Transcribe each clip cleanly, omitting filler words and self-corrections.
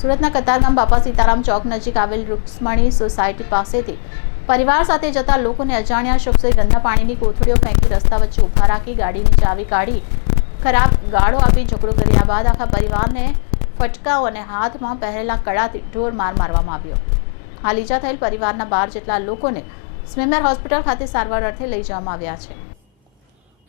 સુરતના કતારગામ બાપા સીતારામ ચોક નજીક આવેલ રૂક્ષ્મણી સોસાયટી પાસેથી પરિવાર સાથે જતા લોકોને અજાણ્યા શખ્સોએ ગંદા પાણીની કોથળીઓ ફેંકી રસ્તા વચ્ચે ઊભા રાખી ગાડીની ચાવી કાઢી ખરાબ ગાળો આપી ઝઘડો કર્યા બાદ આખા પરિવારને ફટકાઓ અને હાથમાં પહેરેલા કડાથી ઢોર માર મારવામાં આવ્યો। હાલ ઈજા થયેલ પરિવારના 12 જેટલા લોકોને સ્મીમેર હોસ્પિટલ ખાતે સારવાર અર્થે લઈ જવામાં આવ્યા છે।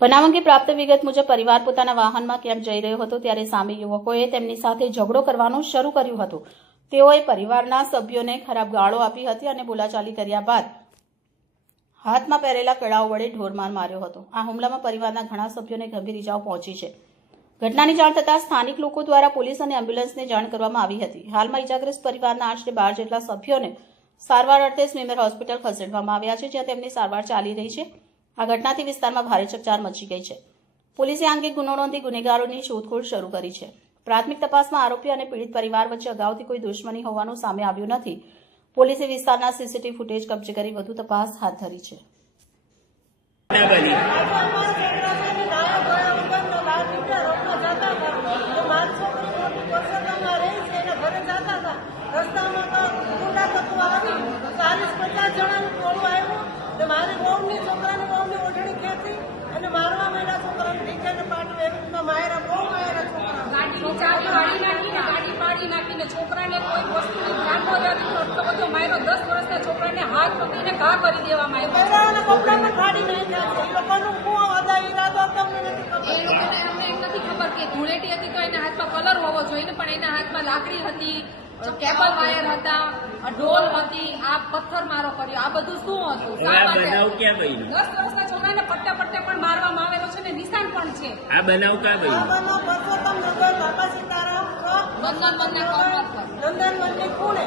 બનાવ અંગે પ્રાપ્ત વિગત મુજબ પરિવાર પોતાના વાહનમાં ક્યાંક જઈ રહ્યો હતો ત્યારે સામે યુવકોએ તેમની સાથે ઝઘડો કરવાનું શરૂ કર્યું હતું। તેઓએ પરિવારના સભ્યોને ખરાબ ગાળો આપી હતી અને બોલાચાલી કર્યા બાદ હાથમાં પહેરેલા કડાઓ વડે ઢોરમાર માર્યો હતો। આ હુમલામાં પરિવારના ઘણા સભ્યોને ગંભીર ઈજાઓ પહોંચી છે। ઘટનાની જાણ થતાં સ્થાનિક લોકો દ્વારા પોલીસ અને એમ્બ્યુલન્સને જાણ કરવામાં આવી હતી। હાલમાં ઈજાગ્રસ્ત પરિવારના 8 થી 12 જેટલા સભ્યોને સારવાર અર્થે સ્મીમેર હોસ્પિટલ ખસેડવામાં આવ્યા છે, જ્યાં તેમની સારવાર ચાલી રહી છે। આ ઘટનાથી વિસ્તારમાં ભારે ચકચાર મચી ગઈ છે। પોલીસે આ અંગે ગુનો નોંધી ગુનેગારોની શોધખોળ શરૂ કરી છે। પ્રાથમિક તપાસમાં આરોપી અને પીડિત પરિવાર વચ્ચે અગાઉથી કોઈ દુશ્મની હોવાનું સામે આવ્યું નથી। પોલીસે વિસ્તારના સીસીટીવી ફૂટેજ કબજે કરી વધુ તપાસ હાથ ધરી છે। મારી બહુની છોકરાને બહુની ઓઢણી ખેંચી અને મારવા માંડ્યા છોકરાને ઢીંચાને પાટું એવી માયરા બહુ માયરા છોકરા ગાડીની ચાવી વાળી નાખીને ગાડી પાડી નાખીને છોકરાને કોઈ વસ્તુની ધ્યાન ન રાખી એટલો બધો માર્યો। 10 વર્ષના છોકરાને હાથ પકડીને ઘા કરી દેવામાં આવ્યો। અને કપડાને ફાડી નાખ્યા છે। એ લોકોનું શું હતા ઈરાદો તમને નથી ખબર। એ લોકોને અમને એમ નથી ખબર કે ધૂળેટી હતી તો એના હાથમાં કલર હોવો જોઈએ ને, પણ એના હાથમાં લાકડી હતી, કેબલ વાયર હતા, ઢોલ હતી, આ પથ્થર મારો કર્યો, આ બધું શું હતું? 10 વર્ષના છોકરાને પટ્ટા પણ મારવામાં આવેલો છે ને નિશાન પણ છે। આ બનાવ ક્યાં ગયું? આ બનાવ પરસોત્તમ નગર બાપા સીતારામ નંદનવનની ખૂણે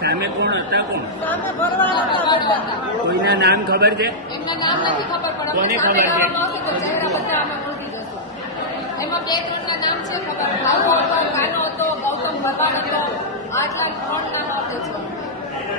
સામે કોણ હતા? કોણ સામે ભરવાડ હતા? કોઈના નામ ખબર છે? એમના નામ નથી ખબર, પણ કોને ખબર છે? ચહેરા બધા અમે ઓળખી જશું। એમાં 2-3 ના નામ છે ખબર।